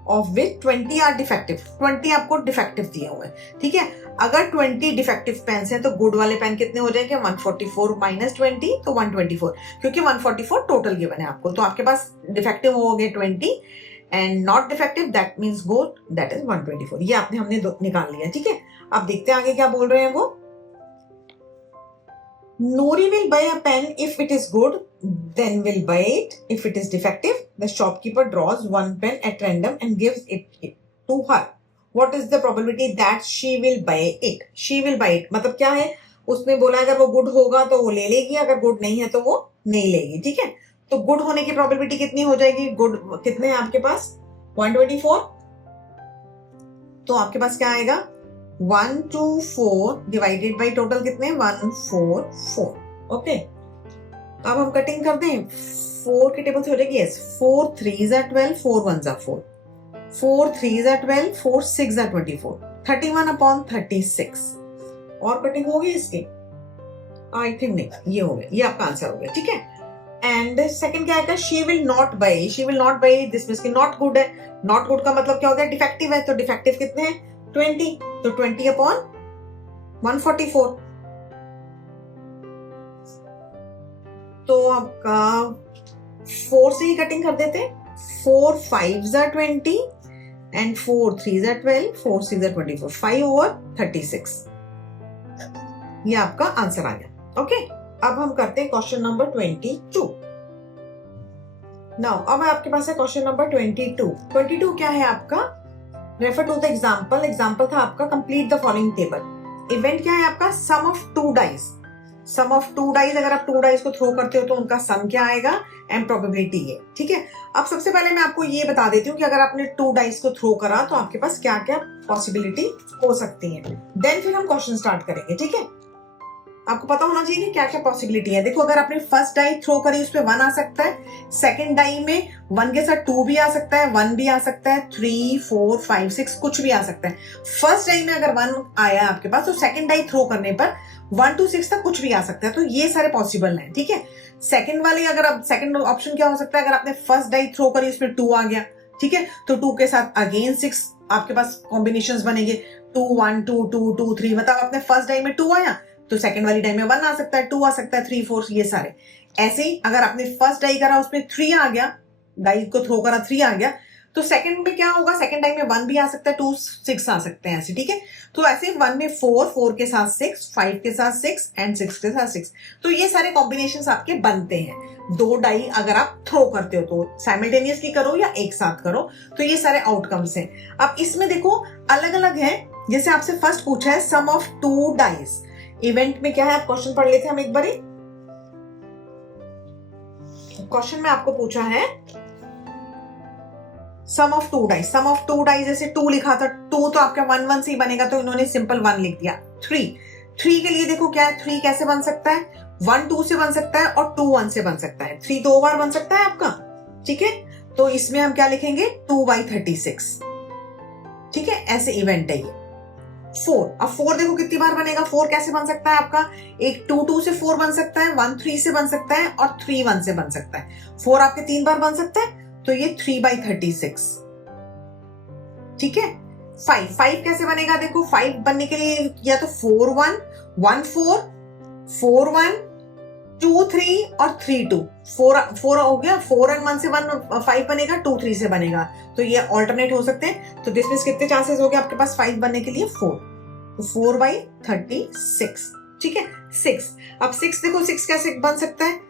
of which 20 are defective, 20 आपको डिफेक्टिव दिए हुए हैं। ठीक है, अगर 20 डिफेक्टिव पेन्स हैं तो गुड वाले पेन कितने हो जाएंगे, 144 माइनस 20 तो 124, क्योंकि 144 टोटल गिवन है आपको, तो आपके पास डिफेक्टिव हो गए 20 and not defective that means good, that is 124। ये हमने निकाल लिया। ठीक है, अब देखते हैं आगे क्या बोल रहे हैं वो। Nori will buy a pen if it is good, then will buy it if it is defective. The shopkeeper draws one pen at random and gives it to her. What is the probability that she will buy it? She will buy it मतलब क्या है, उसने बोला अगर वो good होगा तो वो ले लेगी, अगर गुड नहीं है तो वो नहीं लेगी। ठीक है, तो गुड होने की प्रोबेबिलिटी कितनी हो जाएगी, गुड कितने हैं आपके पास, 124, तो आपके पास क्या आएगा, 124 डिवाइडेड बाई टोटल कितने, 144। ओके, अब हम कटिंग कर दें, 4 के टेबल से हो जाएगी, yes, 4 3s are 12, 4 1s are 4, 4 3s are 12, 4 6s are 24, 31/36। और कटिंग होगी इसकी, आई थिंक नहीं, ये हो गया, ये आपका आंसर हो गया। ठीक है, एंड सेकंड क्या आएगा, she will not by, she will not by this means कि नॉट गुड है, नॉट गुड का मतलब क्या हो गया, डिफेक्टिव है, तो डिफेक्टिव कितने हैं, 20, तो 20/144, तो आपका 4 से ही कटिंग कर देते, 4 5s are 20 and 4 3s are 12, 4 6s are 24, 5/36, ये आपका आंसर आ गया। ओके, अब हम करते हैं क्वेश्चन नंबर 22। नाउ अब आपके पास है क्वेश्चन नंबर 22 क्या है आपका, refer to the example, example था आपका complete the following table. Event क्या है आपका, sum of 2 dice, sum of 2 dice, अगर आप 2 डाइस को थ्रो करते हो तो उनका सम क्या आएगा एंड प्रोबेबिलिटी है। ठीक है, अब सबसे पहले मैं आपको ये बता देती हूँ कि अगर आपने 2 डाइस को थ्रो करा तो आपके पास क्या क्या पॉसिबिलिटी हो सकती है, देन फिर हम क्वेश्चन स्टार्ट करेंगे। ठीक है, आपको पता होना चाहिए कि क्या क्या पॉसिबिलिटी है। देखो, अगर आपने फर्स्ट डाई थ्रो करी उस पर 1 आ सकता है, सेकंड डाई में 1 के साथ 2 भी आ सकता है, 1 भी आ सकता है, 3 4 5 6 कुछ भी आ सकता है। फर्स्ट डाई में अगर 1 आया आपके पास तो सेकंड डाई थ्रो करने पर 1 to 6 तक कुछ भी आ सकता है, तो ये सारे पॉसिबल हैं। ठीक है, सेकंड वाले, अगर आप सेकंड ऑप्शन क्या हो सकता है, अगर आपने फर्स्ट डाई थ्रो करी उसमें 2 आ गया, ठीक है, तो 2 के साथ अगेन 6 आपके पास कॉम्बिनेशंस बनेंगे, 2 1 2 2 2 3, मतलब आपने फर्स्ट डाई में 2 आया तो सेकंड वाली डाई में 1 आ सकता है, 2 आ सकता है, 3 4, ये सारे ऐसे ही। अगर आपने फर्स्ट डाई करा उसमें 3 आ गया, डाई को थ्रो करा 3 आ गया, तो सेकंड में क्या होगा, सेकंड डाई में 1 भी आ सकता है, 2 6 आ सकते हैं ऐसे। ठीक है, तो ऐसे 1 में 4 4 के साथ 6, 5 के साथ 6 एंड 6 के साथ 6, तो ये सारे कॉम्बिनेशंस आपके बनते हैं। 2 डाई अगर आप थ्रो करते हो तो साइमल्टेनियसली करो या एक साथ करो, तो ये सारे आउटकम्स हैं। अब इसमें देखो अलग अलग है, जैसे आपसे फर्स्ट पूछा है सम ऑफ 2 डाइस, इवेंट में क्या है, आप क्वेश्चन पढ़ लेते हैं हम एक बारी। क्वेश्चन में आपको पूछा है sum of 2 dice, sum of 2 dice, जैसे 2 लिखा था, 2 तो आपका 1 1 से ही बनेगा, तो इन्होंने सिंपल 1 लिख दिया। 3 के लिए देखो क्या है, 3 कैसे बन सकता है, 1 2 से बन सकता है और 2 1 से बन सकता है, 3 2 बार बन सकता है आपका। ठीक है, तो इसमें हम क्या लिखेंगे, 2/36। ठीक है, ऐसे इवेंट है ये। 4, अब 4 देखो कितनी बार बनेगा, 4 कैसे बन सकता है आपका, एक 2 2 से 4 बन सकता है, 1 3 से बन सकता है और 3 1 से बन सकता है। 4 आपके 3 बार बन सकता है, तो ये 3/36। ठीक है, 5 कैसे बनेगा, देखो 5 बनने के लिए या तो 4 1 1 4 4 1 2 3 और 3 2, 4 हो गया, 4 and 1 से 5 बनेगा, 2 3 से बनेगा, तो ये ऑल्टरनेट हो सकते हैं। तो दिस मींस कितने चांसेस हो गए आपके पास 5 बनने के लिए, 4, तो 4/36। ठीक है, 6, अब 6 देखो 6 कैसे बन सकता है,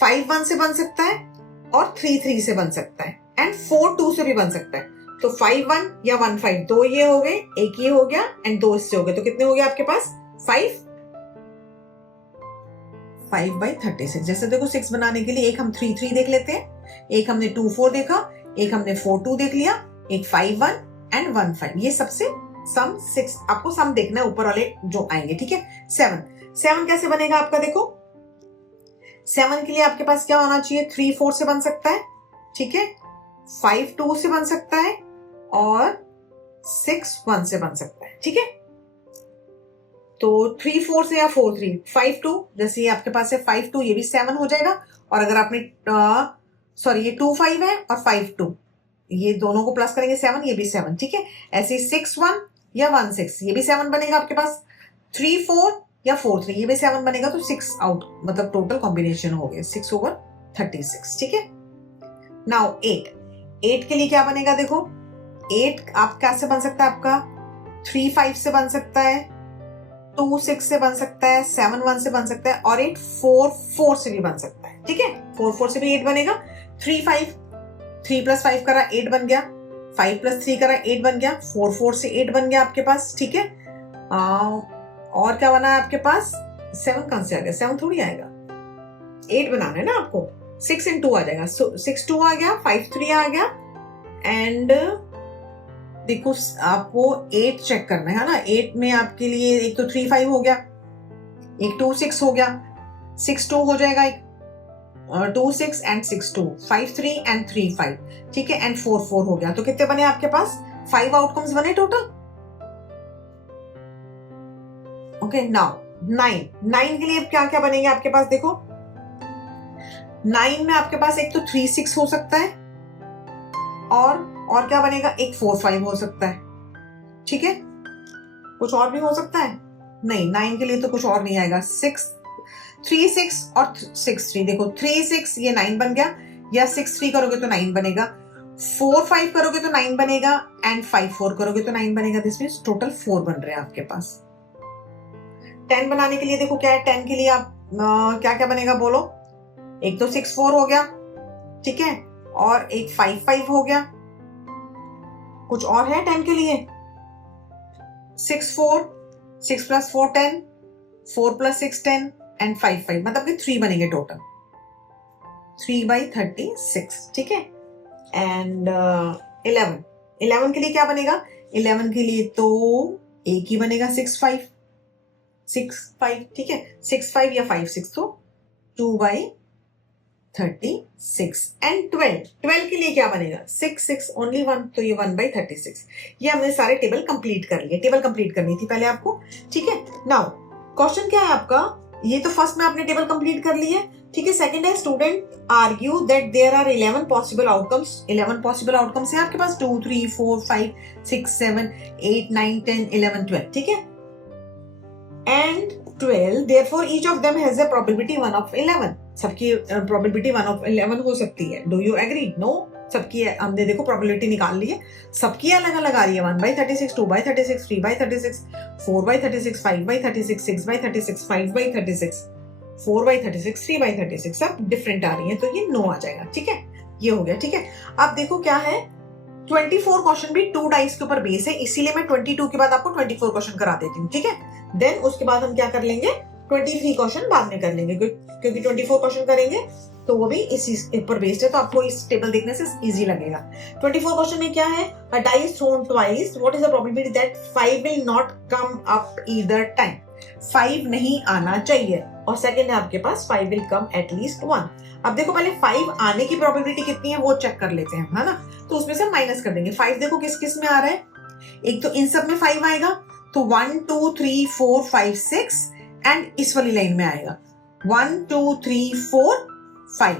5 1 से बन सकता है और 3 3 से बन सकता है एंड 4 2 से भी बन सकता है, तो 5 1 या 1 5, 2 ये हो गए, एक ये हो गया एंड 2 इससे हो गए, तो कितने हो गए आपके पास, 5 5/36। जैसे देखो 6 बनाने के लिए एक हम 3 3 देख लेते हैं, एक हमने 2 4 देखा, एक हमने 4 2 देख लिया, एक 5 1 एंड 1 5। ये सबसे सम 6 आपको सम देखना है ऊपर वाले जो आएंगे, ठीक है। 7 कैसे बनेगा आपका, देखो 7 के लिए आपके पास क्या होना चाहिए, 3 4 से बन सकता है, ठीक है, 5 2 से बन सकता है और 6 1 से बन सकता है, ठीक है। तो 3 4 से या 4 3 5 2, जैसे ये आपके पास है 5 2, ये भी 7 हो जाएगा। और अगर आपने सॉरी ये 2 5 है और 5 2, ये दोनों को प्लस करेंगे 7, ये भी 7, ठीक है। ऐसे 6 1 या 1 6, ये भी 7 बनेगा आपके पास। 3 4 या 4 3, ये भी 7 बनेगा। तो 6 आउट मतलब टोटल कॉम्बिनेशन हो गया 6/36, ठीक है। नाउ 8 के लिए क्या बनेगा, देखो 8 आप कैसे बन सकता है आपका, 3 5 से बन सकता है, 2 6 से बन सकता है, 7 1 से बन सकता है और 8 4 4 से भी बन सकता है, ठीक है। 4 4 से भी 8 बनेगा। 3 5, 3 + 5 करा 8 बन गया, 5 + 3 करा 8 बन गया, 4 4 से 8 बन गया आपके पास, ठीक है। और क्या बना है आपके पास, 7 कहां से आ गया, 7 थोड़ी आएगा, 8 बनाना है ना आपको। 6 × 2 आ जाएगा, 6 2 आ गया, 5 3 आ गया एंड देखो आपको 8 चेक करना है ना। 8 में आपके लिए एक तो 3 5 हो गया, एक 2 6 हो गया, 6 2 हो जाएगा, एक 2 6 एंड 6 2, 5 3 एंड 3 5, ठीक है, एंड 4 4 हो गया। तो कितने बने आपके पास, 5 आउटकम्स बने टोटल। ओके, नाउ 9 के लिए क्या क्या बनेंगे आपके पास, देखो 9 में आपके पास एक तो 3 6 हो सकता है और क्या बनेगा, एक 4 5 हो सकता है, ठीक है। कुछ और भी हो सकता है, नहीं 9 के लिए तो कुछ और नहीं आएगा। 3 6 और 6 3, देखो 3 6 ये 9 बन गया, या 6 3 करोगे तो 9 बनेगा, 4 5 करोगे तो 9 बनेगा एंड 5 4 करोगे तो 9 बनेगा। दिस मींस टोटल 4 बन रहे हैं आपके पास। 10 बनाने के लिए देखो क्या है, 10 के लिए आप क्या क्या बनेगा बोलो, एक तो 6 4 हो गया, ठीक है, और एक 5 5 हो गया। कुछ और है 10 के लिए, 6 4, 6 + 4 10, 4 + 6 10 एंड 5 5, मतलब कि 3 बनेंगे टोटल, 3/36, ठीक है। एंड 11 के लिए क्या बनेगा, 11 के लिए तो एक ही बनेगा, 6 5, ठीक है, 6 5 या 5 6, तो 2/36 एंड 12 के लिए क्या बनेगा, 6 6 ओनली 1, तो ये 1/36। ये हमने सारे टेबल कंप्लीट कर लिए, टेबल कंप्लीट करनी थी पहले आपको, ठीक है। नाउ क्वेश्चन क्या है आपका, ये तो फर्स्ट में आपने टेबल कंप्लीट कर ली है, ठीक है। सेकंड है, student argue that there are 11 possible outcomes. 11 possible outcomes है आपके पास, 2 3 4 5 6 7 8 9 10 11 12, ठीक है, and 12, therefore each of them has a probability 1/11। सबकी probability 1/11 हो सकती है। Do you agree? No, सबकी हमने देखो probability निकाल ली है, सबकी अलग अलग आ रही है। 1/36, 2/36, 3/36, 4/36, 5/36, 6/36, 5/36, 4/36, 3/36, सब डिफरेंट आ रही है, तो ये 9 आ जाएगा, ठीक है। ये हो गया, ठीक है। अब देखो क्या है, 24 क्वेश्चन भी 2 डाइस के ऊपर बेस है, इसीलिए मैं 22 के बाद आपको 24 क्वेश्चन करा देती हूँ, ठीक है। देन उसके बाद हम क्या कर लेंगे, 23 क्वेश्चन बाद में कर लेंगे, क्योंकि 24 क्वेश्चन करेंगे तो वो भी इसी पर बेस्ड है, तो आपको इस टेबल देखने से इजी लगेगा। 24 क्वेश्चन में क्या है, a dice thrown twice, what is the probability that 5 will not come up either time. 5 नहीं आना चाहिए, और सेकंड है आपके पास 5 विल कम एटलीस्ट 1। अब देखो पहले 5 आने की प्रोबेबिलिटी कितनी है वो चेक कर लेते हैं, है ना। तो उसमें से माइनस कर देंगे। 5 देखो किस किस में आ रहा है, एक तो इन सब में 5 आएगा, तो 1 2 3 4 5 6 एंड इस वाली लाइन में आएगा 1 2 3 4 5,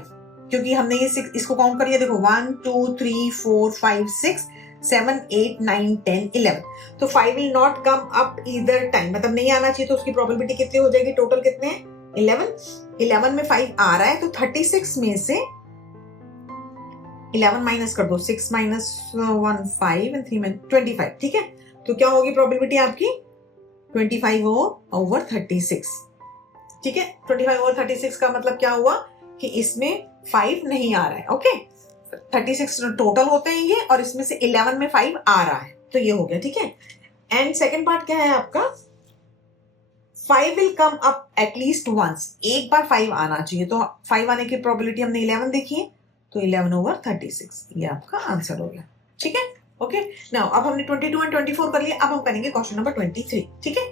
क्योंकि हमने ये इसको काउंट कर लिया। देखो 1 2 3 4 5 6 7 8 9 10 11, तो 5 will not come up either time, मतलब नहीं आना चाहिए। तो उसकी प्रोबेबिलिटी कितनी हो जाएगी, टोटल कितने हैं 11 में 5 आ रहा है, तो 36 में से 11 माइनस कर दो, 6 - 1 5 एंड 3 - 25, ठीक है। तो क्या होगी प्रोबेबिलिटी आपकी 25/36, ठीक है। 25/36 का मतलब क्या हुआ कि इसमें 5 नहीं आ रहा है, ओके। 36 टोटल होते हैं ये, और इसमें से 11 में 5 आ रहा है, तो ये हो गया, ठीक है। एंड सेकंड पार्ट क्या है आपका, 5 will come up at least once, एक बार 5 आना चाहिए। तो 5 आने की प्रोबेबिलिटी हमने 11 देखी है, तो 11/36 ये आपका आंसर हो गया। ठीक है, ओके। नाउ अब हमने 22 एंड 24 कर लिया, अब हम करेंगे क्वेश्चन नंबर 23। ठीक है,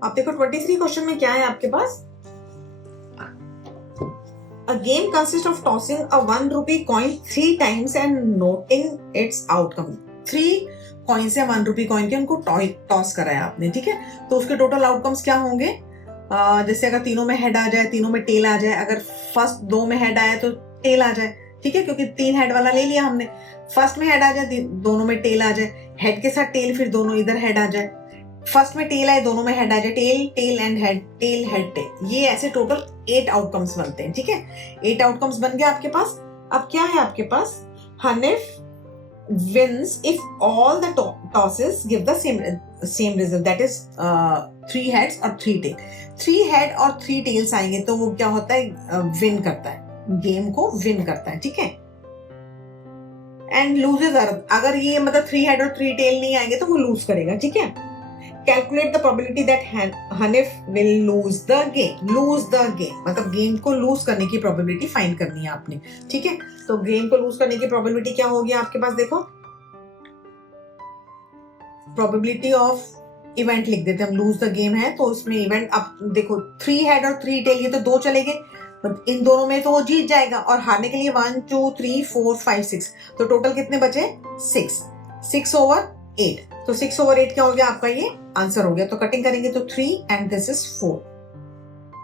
आप देखो 23 क्वेश्चन में क्या है आपके पास। A game consists of tossing a 1 rupee coin 3 times and noting its outcome। 3 coin से 1 रुपी कॉइन के उनको टॉस कराया आपने, ठीक है। तो उसके टोटल आउटकम्स क्या होंगे, जैसे अगर तीनों में हेड आ जाए, तीनों में टेल आ जाए, अगर फर्स्ट 2 में हेड आए तो टेल आ जाए, ठीक है, क्योंकि 3 हेड वाला ले लिया हमने। फर्स्ट में हेड आ जाए, दोनों में टेल आ जाए, हेड के साथ टेल, फिर दोनों इधर हेड आ जाए। फर्स्ट में टेल आए, दोनों में हेड आ जाए, tail tail and head, tail head tail. ये ऐसे टोटल 8 आउटकम्स बनते हैं, ठीक है। 8 आउटकम्स बन गए आपके पास। अब क्या है आपके पास, Hanif wins if all the tosses give the same result, that is 3 heads और 3 tail। 3 head और 3 tails आएंगे तो वो क्या होता है, विन करता है, गेम को विन करता है, ठीक है। एंड लूजेज, अगर ये मतलब 3 head और 3 tail नहीं आएंगे तो वो लूज करेगा, ठीक है। Calculate the probability that Hanif will lose the game. Lose the game मतलब गेम को लूज करने की प्रोबेबिलिटी फाइंड करनी है आपने, ठीक है। तो गेम को लूज करने की प्रोबेबिलिटी क्या होगी आपके पास, देखो प्रोबेबिलिटी ऑफ इवेंट लिख देते हैं हम। लूज द गेम है तो उसमें इवेंट, अब देखो 3 हेड और 3 टेल, ये तो 2 चले गए, इन दोनों में तो वो जीत जाएगा। और हारने के लिए 1 2 3 4 5 6, तो टोटल कितने बचे, 6/8। तो 6/8 क्या हो गया आपका, ये आंसर हो गया। तो कटिंग करेंगे तो 3 एंड दिस इज 4,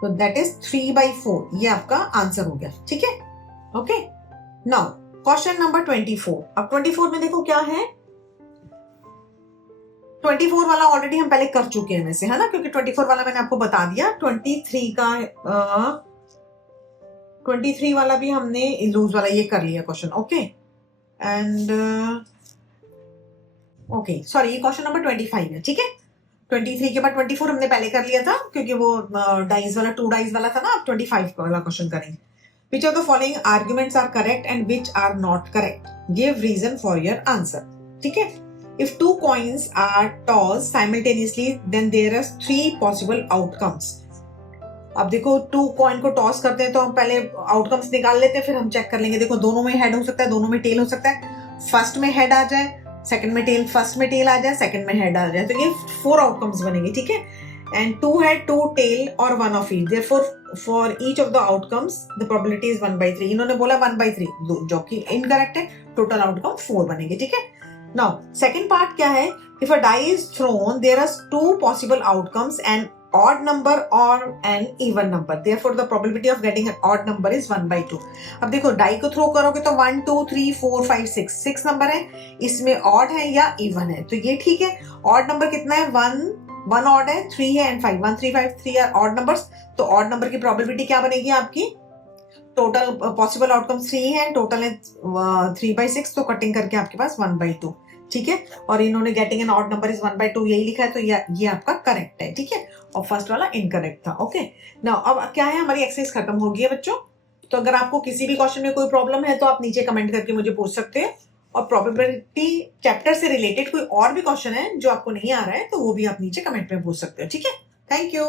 तो दैट इज 3/4, ये आपका आंसर हो गया, ठीक है, ओके। Now question number 24। अब 24 में देखो क्या है, 24 वाला ऑलरेडी हम पहले कर चुके हैं वैसे, है ना, क्योंकि 24 वाला मैंने आपको बता दिया। 23 वाला भी हमने लूज वाला ये कर लिया question, okay. And okay sorry, ये क्वेश्चन नंबर 25 है, ठीक है। 23 के बाद 24 हमने पहले कर लिया था, क्योंकि वो डाइस वाला 2 डाइस वाला था ना। अब 25 वाला क्वेश्चन करेंगे। Which of the following arguments are correct and which are not correct? Give reason for your answer. ठीक है। If 2 coins are tossed simultaneously, then there are 3 possible outcomes. अब देखो 2 कॉइन को टॉस करते हैं तो हम पहले आउटकम्स निकाल लेते हैं, फिर हम चेक कर लेंगे। देखो दोनों में हेड हो सकता है, दोनों में टेल हो सकता है। फर्स्ट में हेड आ जाए, सेकंड में टेल, फर्स्ट में टेल आ जाए, सेकंड में हेड आ जाए, तो ये 4 आउटकम्स बनेंगे, ठीक है। And 2 head, 2 tail or 1 of each. Therefore, for each of the outcomes, the probability is 1/3. इन्होंने बोला 1/3, जो कि इनकरेक्ट है। टोटल आउटकम 4 बनेंगे, ठीक है। Now, second part क्या है? If a die is thrown, there are 2 possible outcomes, an odd number or an even number. Therefore, the probability of getting an odd number is 1/2. अब देखो die को throw करोगे तो 1 2 3 4 5 6 नंबर है, इसमें odd है या इवन है, तो ये ठीक है। ऑड नंबर कितना है, 1 ऑड है, 3 है एंड 5, 1 3 5 3 आर ऑड नंबर्स। तो ऑड नंबर की प्रोबेबिलिटी क्या बनेगी आपकी, टोटल पॉसिबल आउटकम 3 है, टोटल है 3/6, तो कटिंग करके आपके पास 1/2, ठीक है। और इन्होंने getting an odd number is 1/2 यही लिखा है, तो ये आपका करेक्ट है, ठीक है। और फर्स्ट वाला इनकरेक्ट था, ओके। नाउ अब क्या है, हमारी एक्सरसाइज खत्म हो गई है बच्चों। तो अगर आपको किसी भी क्वेश्चन में कोई प्रॉब्लम है तो आप नीचे कमेंट करके मुझे पूछ सकते हैं। और प्रोबेबिलिटी चैप्टर से रिलेटेड कोई और भी क्वेश्चन है जो आपको नहीं आ रहा है तो वो भी आप नीचे कमेंट में पूछ सकते हो, ठीक है। Thank you.